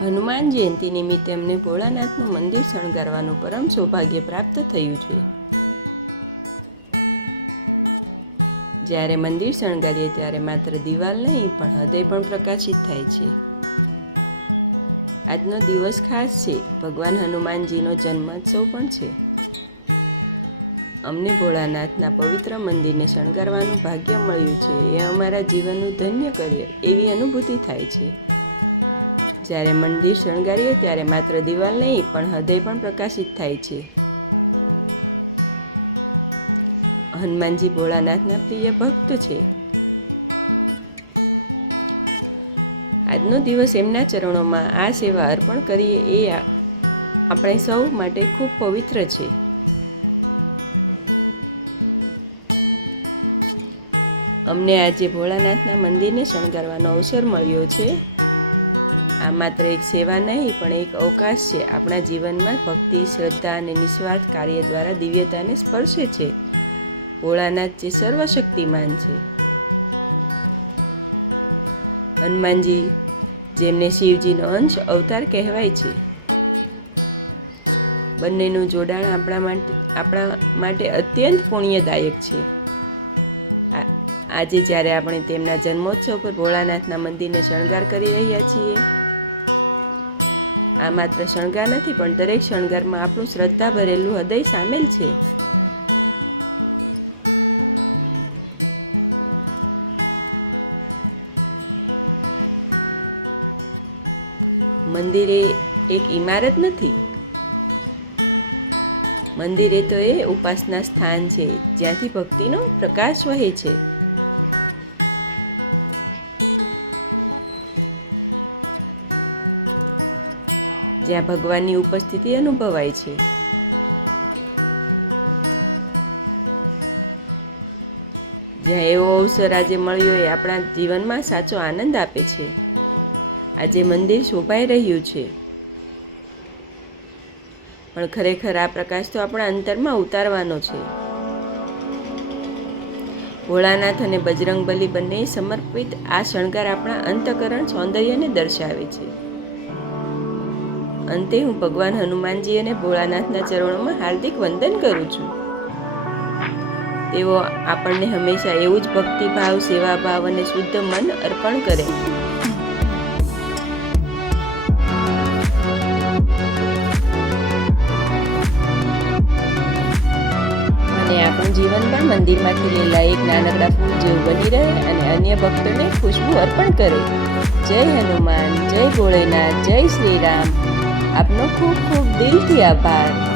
હનુમાન જયંતિ નિમિત્તે અમને ભોળાનાથનું મંદિર શણગારવાનું પરમ સૌભાગ્ય પ્રાપ્ત થયું છે. જ્યારે મંદિર શણગારીએ ત્યારે માત્ર દિવાલ નહીં, પણ હૃદય પણ પ્રકાશિત થાય છે. આજનો દિવસ ખાસ છે. ભગવાન હનુમાનજીનો જન્મોત્સવ પણ છે. અમને ભોળાનાથના પવિત્ર મંદિરને શણગારવાનું ભાગ્ય મળ્યું છે. એ અમારા જીવનનું ધન્ય કરીએ એવી અનુભૂતિ થાય છે. જ્યારે મંદિર શણગારીએ ત્યારે માત્ર દિવાલ નહીં, પણ હૃદય પણ પ્રકાશિત થાય છે. હનુમાનજી ભોળાનાથના પ્રિય ભક્ત છે. આજનો દિવસ એમના ચરણોમાં આ સેવા અર્પણ કરીએ એ આપણે સૌ માટે ખૂબ પવિત્ર છે. અમને આજે ભોળાનાથના મંદિરને શણગારવાનો અવસર મળ્યો છે. આ માત્ર એક સેવા નહીં, પણ એક અવકાશ છે. આપણા જીવનમાં ભક્તિ, શ્રદ્ધા અને નિસ્વાર્થ કાર્ય દ્વારા દિવ્યતાને સ્પર્શે છે. ભોળાનાથ જે સર્વશક્તિમાન છે. હનુમાનજી, જેમને શિવજીનો અંશ અવતાર કહેવાય છે. બંનેનું જોડાણ આપણા માટે આપણા માટે અત્યંત પુણ્યદાયક છે. આજે જ્યારે આપણે તેમના જન્મોત્સવ પર ભોળાનાથના મંદિરને શણગાર કરી રહ્યા છીએ આ માત્ર શણગાર નથી, પણ દરેક શણગારમાં આપણું શ્રદ્ધા ભરેલું હૃદય સામેલ છે. મંદિર એક ઇમારત નથી. મંદિર તો એ ઉપાસના સ્થાન છે, જ્યાંથી ભક્તિનો પ્રકાશ વહે છે. જ્યાં ભગવાનની ઉપસ્થિતિ અનુભવાય છે. જ્યાં એવો અવસર આજે મળ્યો એ આપણા જીવનમાં સાચો આનંદ આપે છે. આજે મંદિર શોભાઈ રહ્યું છે. પણ ખરેખર આ પ્રકાશ તો આપણા અંતરમાં ઉતારવાનો છે. ભોળાનાથ અને બજરંગબલી બંને સમર્પિત આ શણગાર આપણા અંતકરણ સૌંદર્યને દર્શાવે છે. અંતે હું ભગવાન હનુમાનજી અને ભોળાનાથના ચરણોમાં હાર્દિક વંદન કરું છું. તેઓ આપણને હંમેશા એવું જ ભક્તિભાવ, સેવાભાવ અને શુદ્ધ મન અર્પણ કરે. અને આપણું જીવન પણ લેલા એક નાનકડા ફૂલ જેવું બની રહે અને અન્ય ભક્તોને ખુશબુ અર્પણ કરે. જય હનુમાન, જય ભોળેનાથ, જય શ્રી રામ આપનો ખૂબ ખૂબ દિલથી આભાર.